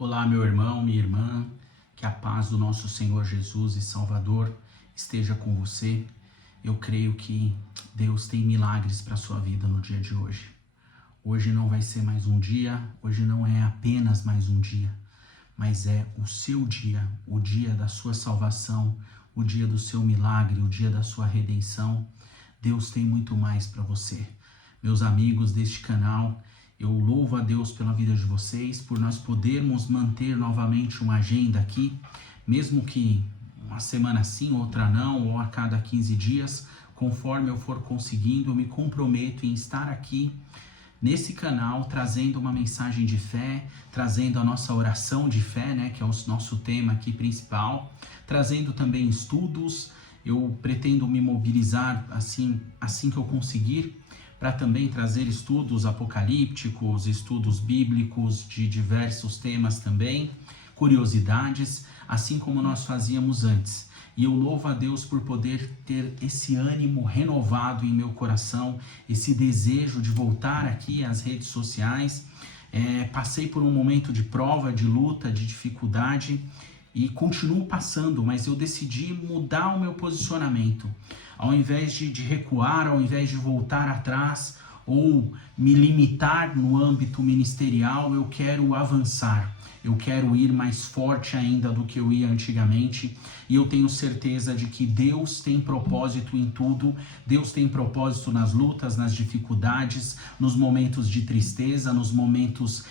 Olá, meu irmão, minha irmã, que a paz do nosso Senhor Jesus e Salvador esteja com você. Eu creio que Deus tem milagres para a sua vida no dia de hoje. Hoje não vai ser mais um dia, hoje não é apenas mais um dia, mas é o seu dia, o dia da sua salvação, o dia do seu milagre, o dia da sua redenção. Deus tem muito mais para você. Meus amigos deste canal, eu louvo a Deus pela vida de vocês, por nós podermos manter novamente uma agenda aqui, mesmo que uma semana sim, outra não, ou a cada 15 dias, conforme eu for conseguindo, eu me comprometo em estar aqui nesse canal, trazendo uma mensagem de fé, trazendo a nossa oração de fé, né, que é o nosso tema aqui principal, trazendo também estudos. Eu pretendo me mobilizar assim que eu conseguir, para também trazer estudos apocalípticos, estudos bíblicos de diversos temas também, curiosidades, assim como nós fazíamos antes. E eu louvo a Deus por poder ter esse ânimo renovado em meu coração, esse desejo de voltar aqui às redes sociais. Passei por um momento de prova, de luta, de dificuldade, e continuo passando, mas eu decidi mudar o meu posicionamento. Ao invés de recuar, ao invés de voltar atrás ou me limitar no âmbito ministerial, eu quero avançar. Eu quero ir mais forte ainda do que eu ia antigamente, e eu tenho certeza de que Deus tem propósito em tudo. Deus tem propósito nas lutas, nas dificuldades, nos momentos de tristeza, nos momentos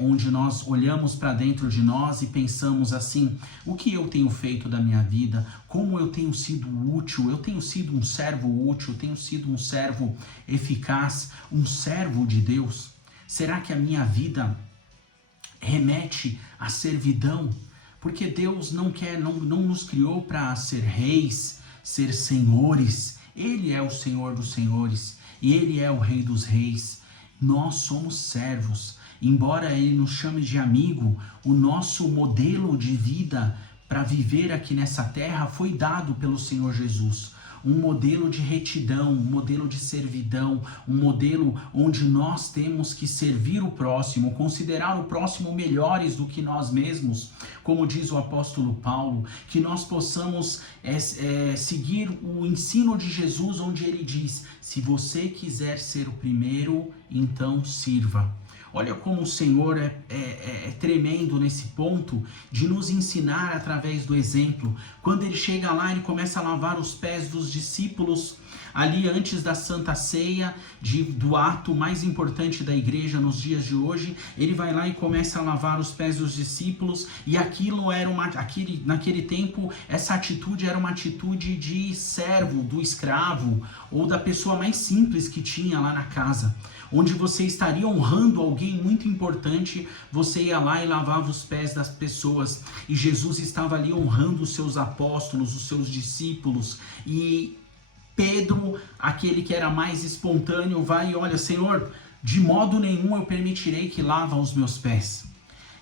onde nós olhamos para dentro de nós e pensamos assim: o que eu tenho feito da minha vida? Como eu tenho sido útil? Eu tenho sido um servo útil? Eu tenho sido um servo eficaz? Um servo de Deus? Será que a minha vida remete à servidão? Porque Deus não nos criou para ser reis, ser senhores. Ele é o Senhor dos senhores e Ele é o Rei dos reis. Nós somos servos. Embora Ele nos chame de amigo, o nosso modelo de vida para viver aqui nessa terra foi dado pelo Senhor Jesus. Um modelo de retidão, um modelo de servidão, um modelo onde nós temos que servir o próximo, considerar o próximo melhores do que nós mesmos, como diz o apóstolo Paulo, que nós possamos seguir o ensino de Jesus, onde ele diz: se você quiser ser o primeiro, então sirva. Olha como o Senhor é tremendo nesse ponto de nos ensinar através do exemplo. Quando ele chega lá, ele começa a lavar os pés dos discípulos, ali antes da Santa Ceia, do ato mais importante da igreja nos dias de hoje. Ele vai lá e começa a lavar os pés dos discípulos, e aquilo era naquele tempo, essa atitude era uma atitude de servo, do escravo, ou da pessoa mais simples que tinha lá na casa. Onde você estaria honrando alguém muito importante, você ia lá e lavava os pés das pessoas. E Jesus estava ali honrando os seus apóstolos, os seus discípulos. E Pedro, aquele que era mais espontâneo, vai e olha: Senhor, de modo nenhum eu permitirei que lava os meus pés.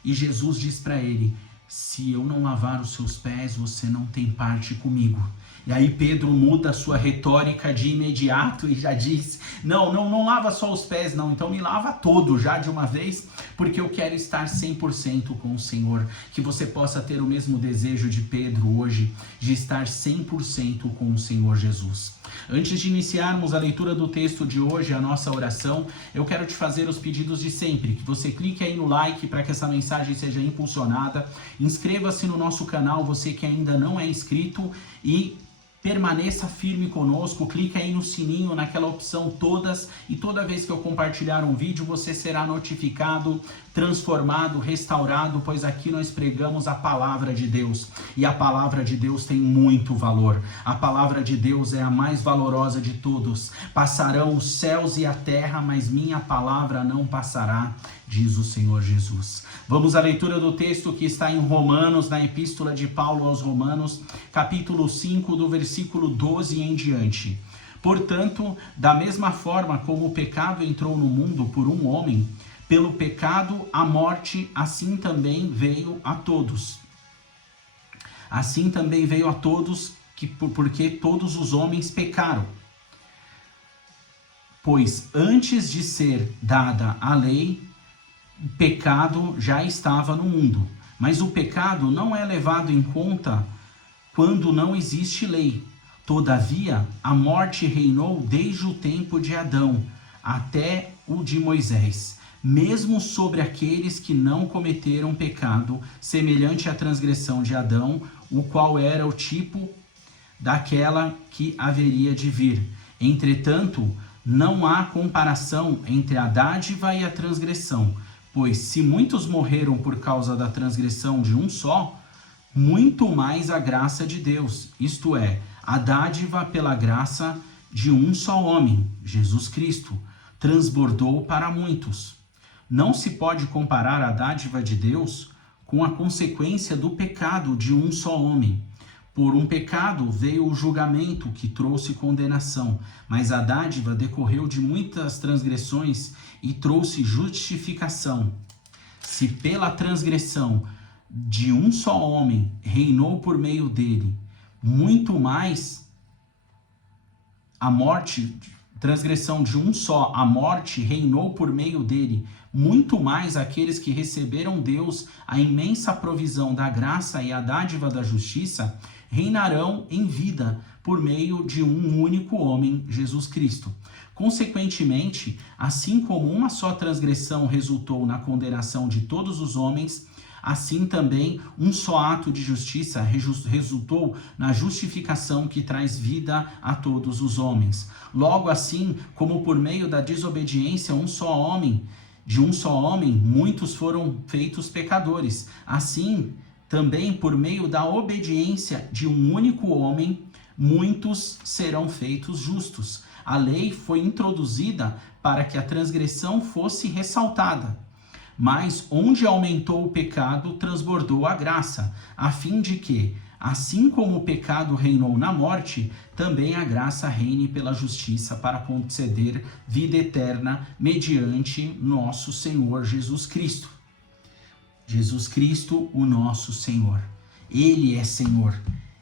E Jesus diz para ele: se eu não lavar os seus pés, você não tem parte comigo. E aí Pedro muda a sua retórica de imediato e já diz: não lava só os pés não, então me lava todo já de uma vez, porque eu quero estar 100% com o Senhor. Que você possa ter o mesmo desejo de Pedro hoje, de estar 100% com o Senhor Jesus. Antes de iniciarmos a leitura do texto de hoje, a nossa oração, eu quero te fazer os pedidos de sempre, que você clique aí no like para que essa mensagem seja impulsionada, inscreva-se no nosso canal, você que ainda não é inscrito, e permaneça firme conosco. Clica aí no sininho, naquela opção todas, e toda vez que eu compartilhar um vídeo, você será notificado, transformado, restaurado, pois aqui nós pregamos a palavra de Deus, e a palavra de Deus tem muito valor. A palavra de Deus é a mais valorosa de todos. Passarão os céus e a terra, mas minha palavra não passará, diz o Senhor Jesus. Vamos à leitura do texto que está em Romanos, na Epístola de Paulo aos Romanos, capítulo 5, do versículo 12 em diante. Portanto, da mesma forma como o pecado entrou no mundo por um homem, pelo pecado a morte, assim também veio a todos. Assim também veio a todos, porque todos os homens pecaram. Pois antes de ser dada a lei, o pecado já estava no mundo, mas o pecado não é levado em conta quando não existe lei. Todavia, a morte reinou desde o tempo de Adão até o de Moisés, mesmo sobre aqueles que não cometeram pecado, semelhante à transgressão de Adão, o qual era o tipo daquela que haveria de vir. Entretanto, não há comparação entre a dádiva e a transgressão, pois se muitos morreram por causa da transgressão de um só, muito mais a graça de Deus, isto é, a dádiva pela graça de um só homem, Jesus Cristo, transbordou para muitos. Não se pode comparar a dádiva de Deus com a consequência do pecado de um só homem. Por um pecado veio o julgamento que trouxe condenação, mas a dádiva decorreu de muitas transgressões e trouxe justificação. Se pela transgressão de um só homem reinou por meio dele, muito mais a morte, transgressão de um só, a morte reinou por meio dele, muito mais aqueles que receberam Deus, a imensa provisão da graça e a dádiva da justiça, reinarão em vida por meio de um único homem, Jesus Cristo. Consequentemente, assim como uma só transgressão resultou na condenação de todos os homens, assim também um só ato de justiça resultou na justificação que traz vida a todos os homens. Logo assim, como por meio da desobediência de um só homem, muitos foram feitos pecadores. Assim, também por meio da obediência de um único homem, muitos serão feitos justos. A lei foi introduzida para que a transgressão fosse ressaltada. Mas onde aumentou o pecado, transbordou a graça, a fim de que, assim como o pecado reinou na morte, também a graça reine pela justiça para conceder vida eterna mediante nosso Senhor Jesus Cristo. Jesus Cristo, o nosso Senhor. Ele é Senhor,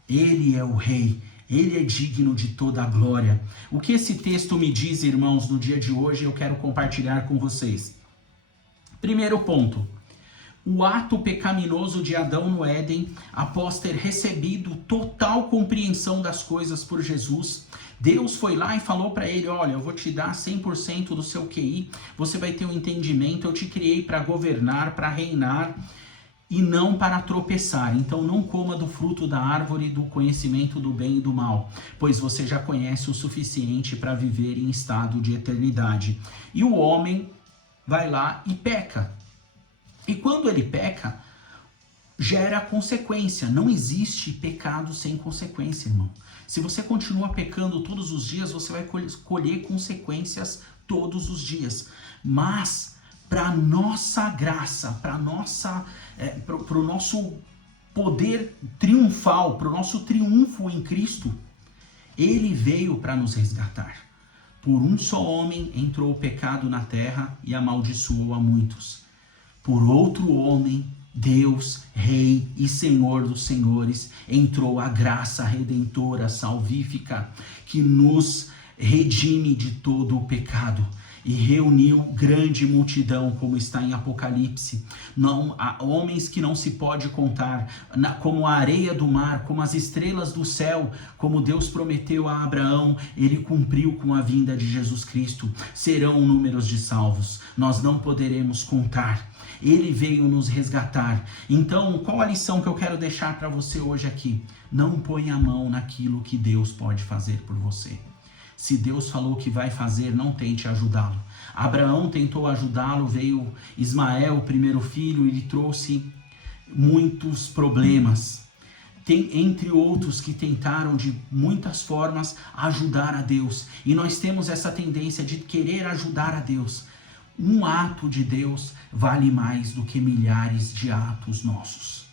Ele é o Rei, Ele é digno de toda a glória. O que esse texto me diz, irmãos, no dia de hoje, eu quero compartilhar com vocês. Primeiro ponto, o ato pecaminoso de Adão no Éden, após ter recebido total compreensão das coisas por Jesus, Deus foi lá e falou para ele, olha, eu vou te dar 100% do seu QI, você vai ter um entendimento, eu te criei para governar, para reinar e não para tropeçar. Então não coma do fruto da árvore do conhecimento do bem e do mal, pois você já conhece o suficiente para viver em estado de eternidade. E o homem vai lá e peca. E quando ele peca, gera consequência. Não existe pecado sem consequência, irmão. Se você continua pecando todos os dias, você vai colher consequências todos os dias. Mas, para nossa graça, para o nosso poder triunfal, para o nosso triunfo em Cristo, Ele veio para nos resgatar. Por um só homem entrou o pecado na terra e amaldiçoou a muitos. Por outro homem, Deus, Rei e Senhor dos Senhores, entrou a graça redentora, salvífica, que nos redime de todo o pecado e reuniu grande multidão, como está em Apocalipse, não, há homens que não se pode contar, como a areia do mar, como as estrelas do céu, como Deus prometeu a Abraão, ele cumpriu com a vinda de Jesus Cristo, serão números de salvos, nós não poderemos contar. Ele veio nos resgatar. Então, qual a lição que eu quero deixar para você hoje aqui? Não ponha a mão naquilo que Deus pode fazer por você. Se Deus falou que vai fazer, não tente ajudá-lo. Abraão tentou ajudá-lo, veio Ismael, o primeiro filho, e lhe trouxe muitos problemas. Tem, entre outros, que tentaram de muitas formas ajudar a Deus. E nós temos essa tendência de querer ajudar a Deus. Um ato de Deus vale mais do que milhares de atos nossos.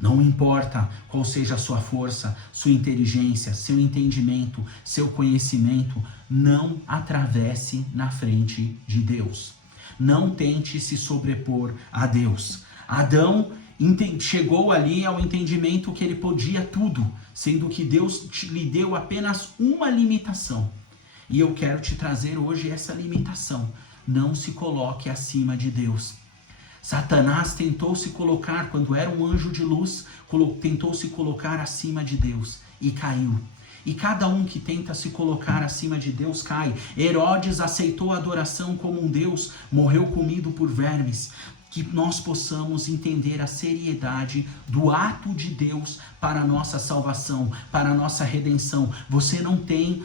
Não importa qual seja a sua força, sua inteligência, seu entendimento, seu conhecimento, não atravesse na frente de Deus. Não tente se sobrepor a Deus. Adão chegou ali ao entendimento que ele podia tudo, sendo que Deus lhe deu apenas uma limitação. E eu quero te trazer hoje essa limitação. Não se coloque acima de Deus. Satanás tentou se colocar, quando era um anjo de luz, tentou se colocar acima de Deus e caiu. E cada um que tenta se colocar acima de Deus cai. Herodes aceitou a adoração como um Deus, morreu comido por vermes. Que nós possamos entender a seriedade do ato de Deus para a nossa salvação, para a nossa redenção. Você não tem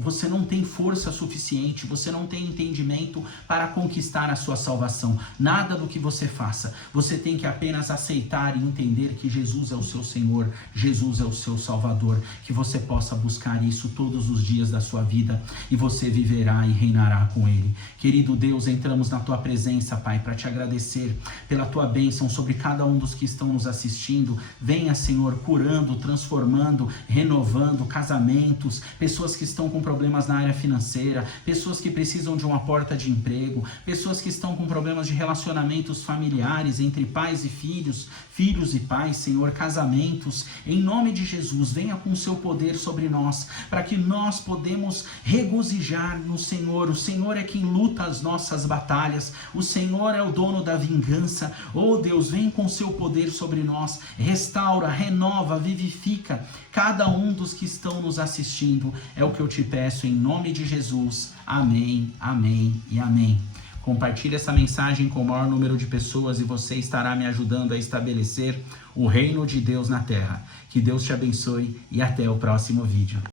você não tem força suficiente, você não tem entendimento para conquistar a sua salvação. Nada do que você faça. Você tem que apenas aceitar e entender que Jesus é o seu Senhor, Jesus é o seu Salvador. Que você possa buscar isso todos os dias da sua vida e você viverá e reinará com Ele. Querido Deus, entramos na Tua presença, Pai, para te agradecer pela Tua bênção sobre cada um dos que estão nos assistindo. Venha, Senhor, curando, transformando, renovando casamentos, pessoas que estão com problemas na área financeira, pessoas que precisam de uma porta de emprego, pessoas que estão com problemas de relacionamentos familiares entre pais e filhos, filhos e pais, Senhor, casamentos. Em nome de Jesus, venha com o seu poder sobre nós, para que nós podemos regozijar no Senhor. O Senhor é quem luta as nossas batalhas, o Senhor é o dono da vingança. Oh Deus, vem com o seu poder sobre nós, restaura, renova, vivifica cada um dos que estão nos assistindo. É o que eu te peço em nome de Jesus. Amém, amém e amém. Compartilhe essa mensagem com o maior número de pessoas e você estará me ajudando a estabelecer o reino de Deus na terra. Que Deus te abençoe e até o próximo vídeo.